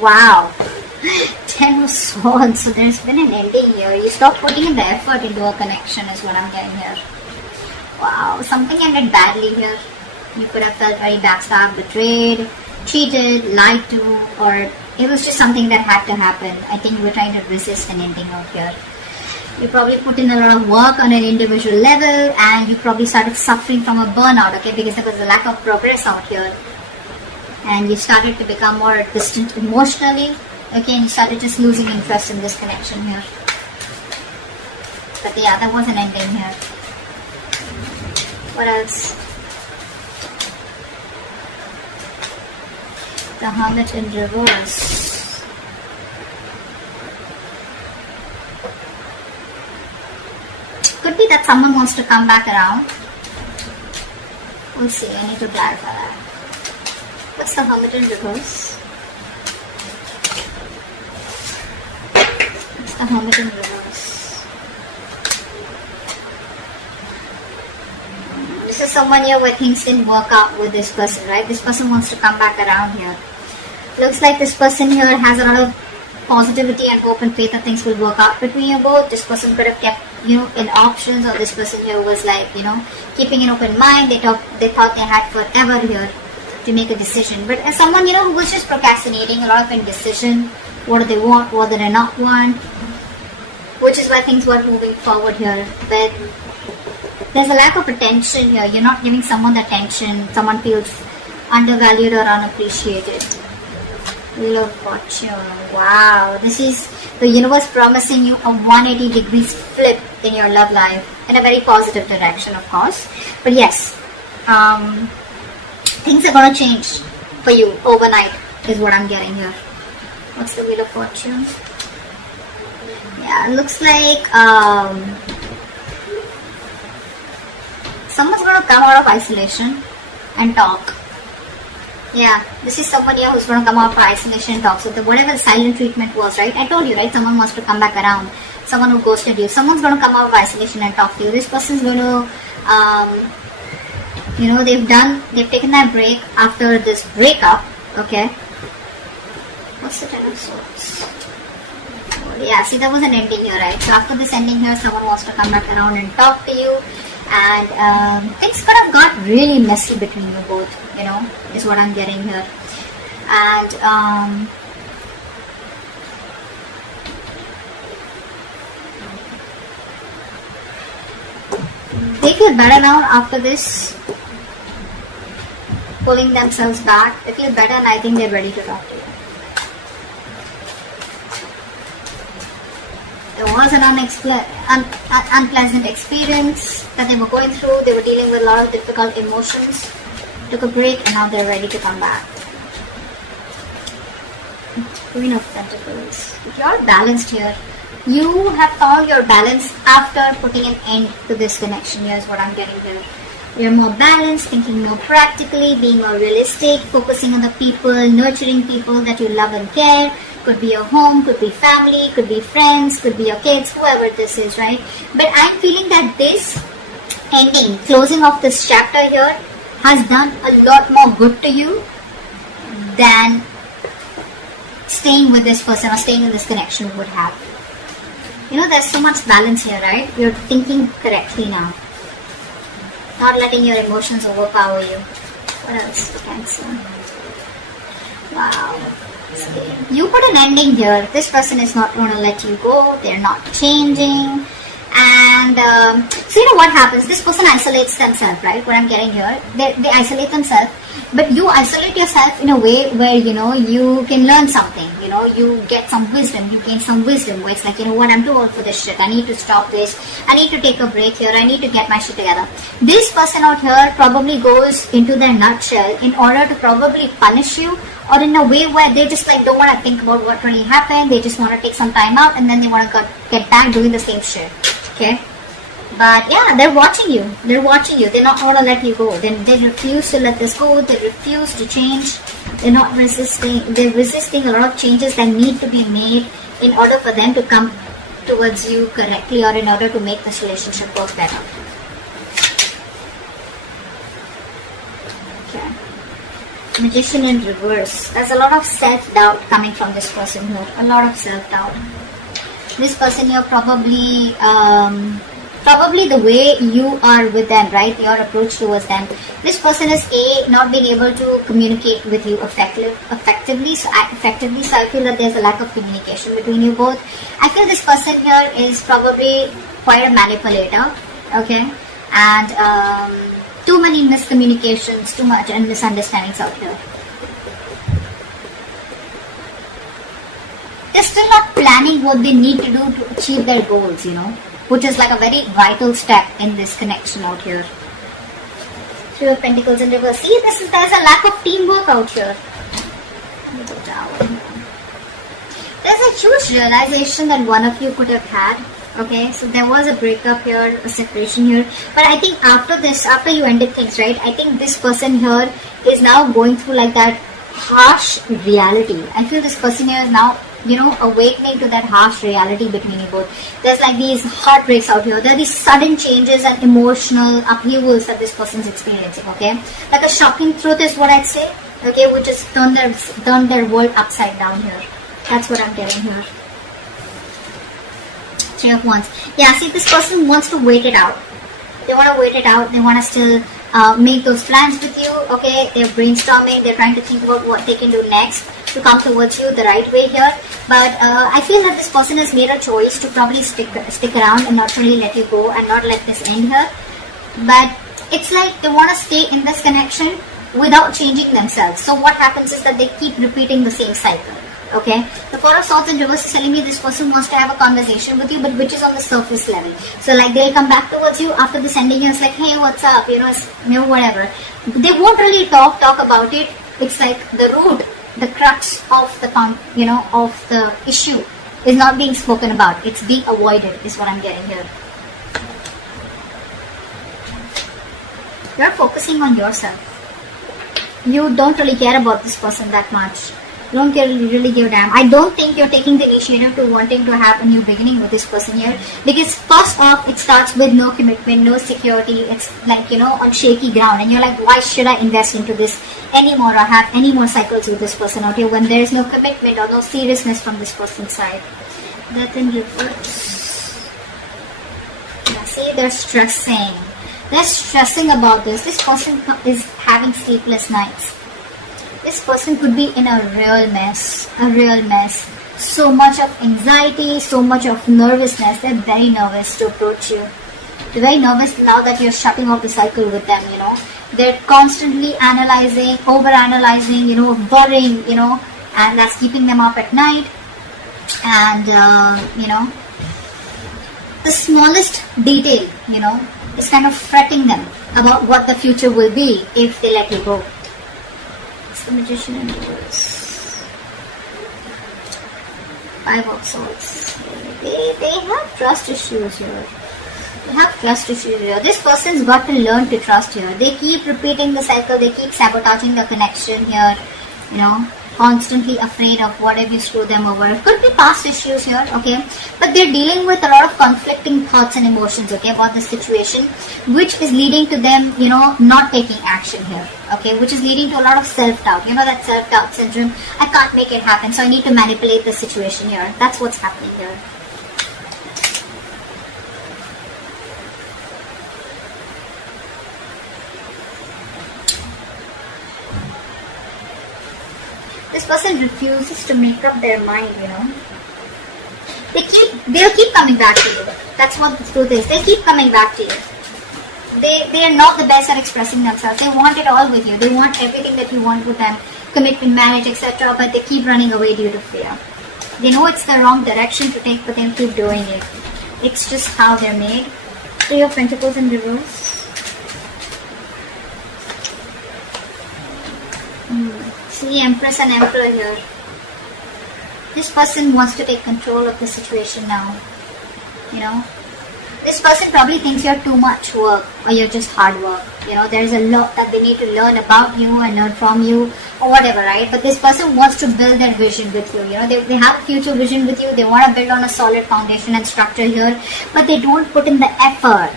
Wow. 10 of Swords. So there's been an ending here. You stop putting in the effort into a connection is what I'm getting here. Wow. Something ended badly here. You could have felt very backstabbed, betrayed, cheated, lied to, or it was just something that had to happen. I think you were trying to resist an ending out here. You probably put in a lot of work on an individual level, and you probably started suffering from a burnout, okay, because there was a lack of progress out here. And you started to become more distant emotionally, okay, and you started just losing interest in this connection here. But yeah, there was an ending here. What else? The Hermit in reverse. Could be that someone wants to come back around. We'll see. I need to clarify that. What's the Hermit in reverse? What's the Hermit in reverse? This is someone here where things didn't work out with this person, right? This person wants to come back around here. Looks like this person here has a lot of positivity and hope and faith that things will work out between you both. This person could have kept, in options, or this person here was like, keeping an open mind. They thought they had forever here to make a decision. But as someone, who was just procrastinating, a lot of indecision. What do they want? What do they not want? Which is why things were moving forward here. But there's a lack of attention here. You're not giving someone the attention. Someone feels undervalued or unappreciated. Wheel of Fortune. Wow. This is the universe promising you a 180 degrees flip in your love life. In a very positive direction, of course. But yes, things are going to change for you overnight is what I'm getting here. What's the Wheel of Fortune? Yeah, it looks like someone's going to come out of isolation and talk. Yeah, this is someone here who's going to come out of isolation and talk. So whatever the silent treatment was, right? I told you, right? Someone wants to come back around. Someone who ghosted you. Someone's going to come out of isolation and talk to you. This person's going to, they've taken that break after this breakup. Okay. What's the Ten of Swords? Oh, yeah, see, there was an ending here, right? So after this ending here, someone wants to come back around and talk to you. And things could have got really messy between you both, is what I'm getting here. And they feel better now after this, pulling themselves back. They feel better, and I think they're ready to talk to you. There was an unpleasant experience that they were going through. They were dealing with a lot of difficult emotions. Took a break, and now they're ready to come back. Queen of Pentacles. You're balanced here. You have found your balance after putting an end to this connection. Here's what I'm getting here. You're more balanced, thinking more practically, being more realistic, focusing on the people, nurturing people that you love and care. Could be your home, could be family, could be friends, could be your kids, whoever this is, right? But I'm feeling that this ending, closing off this chapter here, has done a lot more good to you than staying with this person or staying in this connection would have. There's so much balance here, right? You're thinking correctly now. Not letting your emotions overpower you. What else? Cancer. Wow. You put an ending here. This person is not going to let you go. They're not changing. And so what happens? This person isolates themselves, right? What I'm getting here. They isolate themselves. But you isolate yourself in a way where, you can learn something. You get some wisdom. You gain some wisdom where it's like, what, I'm too old for this shit. I need to stop this. I need to take a break here. I need to get my shit together. This person out here probably goes into their nutshell in order to probably punish you, or in a way where they just don't want to think about what really happened. They just want to take some time out, and then they want to get back doing the same shit. Okay? But yeah, they're watching you. They're watching you. They're not going to let you go. They refuse to let this go. They refuse to change. They're not resisting. They're resisting a lot of changes that need to be made in order for them to come towards you correctly, or in order to make this relationship work better. Okay. Magician in reverse. There's a lot of self-doubt coming from this person here. A lot of self-doubt. This person here probably the way you are with them, right? Your approach towards them. This person is not being able to communicate with you effectively. So I feel that there's a lack of communication between you both. I feel this person here is probably quite a manipulator, okay? And too many miscommunications, too much and misunderstandings out here. They're still not planning what they need to do to achieve their goals, you know, which is like a very vital step in this connection out here. Three of Pentacles in reverse. See, there's a lack of teamwork out here. There's a huge realization that one of you could have had. Okay, so there was a breakup here, a separation here. But I think after this, after you ended things, right, I think this person here is now going through like that harsh reality. I feel this person here is now, you know, awakening to that harsh reality between you both. There's like these heartbreaks out here. There are these sudden changes and emotional upheavals that this person's experiencing, okay? Like a shocking truth is what I'd say, okay, which has turned their world upside down here. That's what I'm getting here. Three of Wands. Yeah, see, this person wants to wait it out. They want to wait it out. They want to still make those plans with you, okay? They're brainstorming. They're trying to think about what they can do next to come towards you the right way here. But I feel that this person has made a choice to probably stick around and not really let you go and not let this end here. But it's like they want to stay in this connection without changing themselves. So what happens is that they keep repeating the same cycle. Okay, the Four of Swords in reverse is telling me this person wants to have a conversation with you, but which is on the surface level. So like they'll come back towards you after the sending you. It's like, hey, what's up? You know, whatever. They won't really talk about it. It's like the root, the crux of the of the issue is not being spoken about. It's being avoided is what I'm getting here. You're focusing on yourself. You don't really care about this person that much. You don't really give a damn. I don't think you're taking the initiative to wanting to have a new beginning with this person here, because first off, it starts with no commitment, no security. It's like, you know, on shaky ground, and you're like, why should I invest into this anymore or have any more cycles with this person out here when there is no commitment or no seriousness from this person's side? Death in reverse. Yeah, see, they're stressing. They're stressing about this. This person is having sleepless nights. This person could be in a real mess, so much of anxiety, so much of nervousness. They're very nervous to approach you. They're very nervous now that you're shutting off the cycle with them, you know. They're constantly analyzing, over-analyzing, you know, worrying, you know, and that's keeping them up at night. And, you know, the smallest detail, you know, is kind of fretting them about what the future will be if they let you go. The Magician in reverse. Five of Swords. They have trust issues here. They have trust issues here. This person's got to learn to trust here. They keep repeating the cycle. They keep sabotaging the connection here. You know, constantly afraid of what if you screw them over. It could be past issues here, okay? But they're dealing with a lot of conflicting thoughts and emotions, okay, about this situation, which is leading to them, you know, not taking action here, okay? Which is leading to a lot of self-doubt. You know, that self-doubt syndrome. I can't make it happen, so I need to manipulate the situation here. That's what's happening here. This person refuses to make up their mind, you know. They'll keep coming back to you. That's what the truth is. They keep coming back to you. They are not the best at expressing themselves. They want it all with you. They want everything that you want with them. Commitment, marriage, etc. But they keep running away due to fear. They know it's the wrong direction to take, but they'll keep doing it. It's just how they're made. Three of Pentacles in reverse. See, Empress and Emperor here. This person wants to take control of the situation now. You know, this person probably thinks you're too much work or you're just hard work. You know, there's a lot that they need to learn about you and learn from you or whatever, right? But this person wants to build their vision with you. You know, they have future vision with you. They want to build on a solid foundation and structure here, but they don't put in the effort.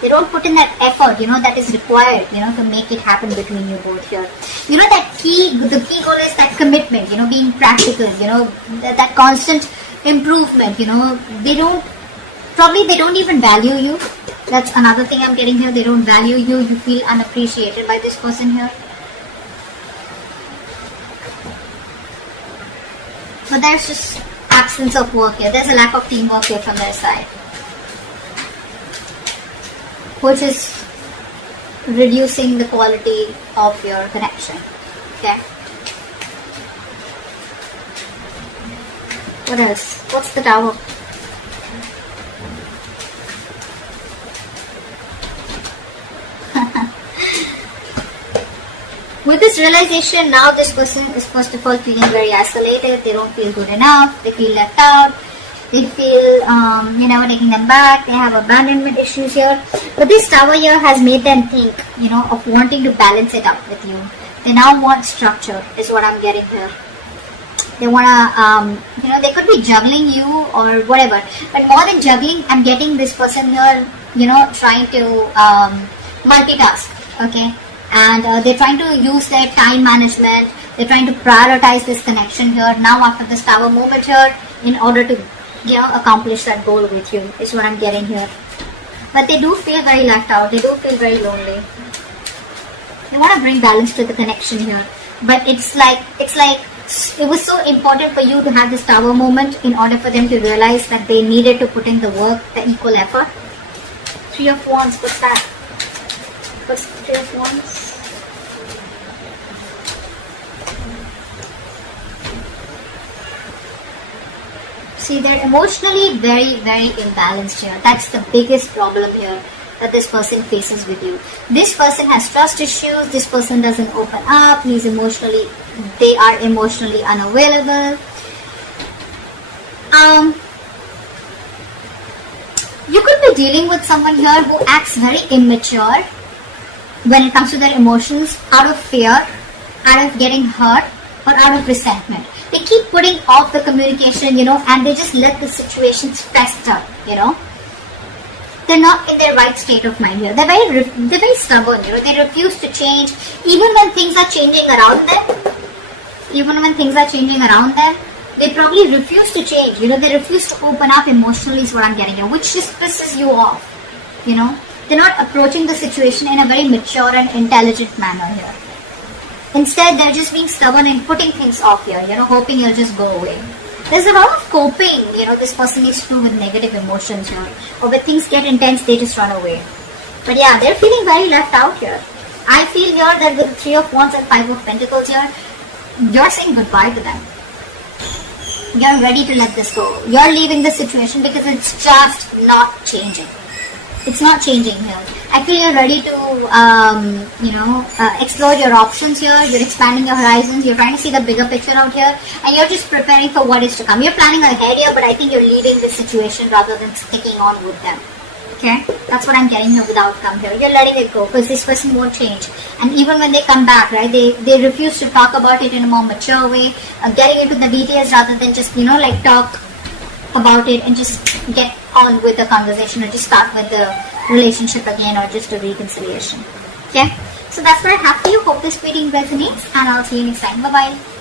They don't put in that effort, that is required, to make it happen between you both here. The key goal is that commitment, being practical, that constant improvement, they don't even value you. That's another thing I'm getting here. They don't value you. You feel unappreciated by this person here. But there's just absence of work here. There's a lack of teamwork here from their side, which is reducing the quality of your connection. Okay. What else? What's the Tower? With this realization, now this person is first of all feeling very isolated. They don't feel good enough. They feel left out. They feel you're never taking them back. They have abandonment issues here. But this Tower here has made them think, of wanting to balance it up with you. They now want structure, is what I'm getting here. They want to, they could be juggling you or whatever. But more than juggling, I'm getting this person here, trying to multitask, okay? And they're trying to use their time management. They're trying to prioritize this connection here now after this Tower moment here in order to, accomplish that goal with you, is what I'm getting here. But they do feel very left out. They do feel very lonely. They want to bring balance to the connection here. But it's like it was so important for you to have this Tower moment in order for them to realize that they needed to put in the work, the equal effort. 3 of Wands, what's that? What's the 3 of Wands? See, they're emotionally very, very imbalanced here. That's the biggest problem here that this person faces with you. This person has trust issues. This person doesn't open up. They are emotionally unavailable. You could be dealing with someone here who acts very immature when it comes to their emotions, out of fear, out of getting hurt, or out of resentment. They keep putting off the communication, and they just let the situations fester, They're not in their right state of mind here. They're very stubborn, They refuse to change, even when things are changing around them. They probably refuse to change, They refuse to open up emotionally, is what I'm getting here, which just pisses you off, They're not approaching the situation in a very mature and intelligent manner here. Instead, they're just being stubborn and putting things off here, hoping you'll just go away. There's a lot of coping, this person needs to do with negative emotions here. Or when things get intense, they just run away. But yeah, they're feeling very left out here. I feel here that with 3 of Wands and 5 of Pentacles here, you're saying goodbye to them. You're ready to let this go. You're leaving the situation because it's just not changing. It's not changing here. I feel you're ready to, explore your options here. You're expanding your horizons. You're trying to see the bigger picture out here. And you're just preparing for what is to come. You're planning ahead here, but I think you're leaving this situation rather than sticking on with them. Okay? That's what I'm getting here with outcome here. You're letting it go because this person won't change. And even when they come back, right, they refuse to talk about it in a more mature way. Getting into the details rather than just, talk about it and just get on with the conversation or just start with the relationship again or just a reconciliation. Okay, so that's what I have for you. Hope this reading resonates and I'll see you next time. Bye bye.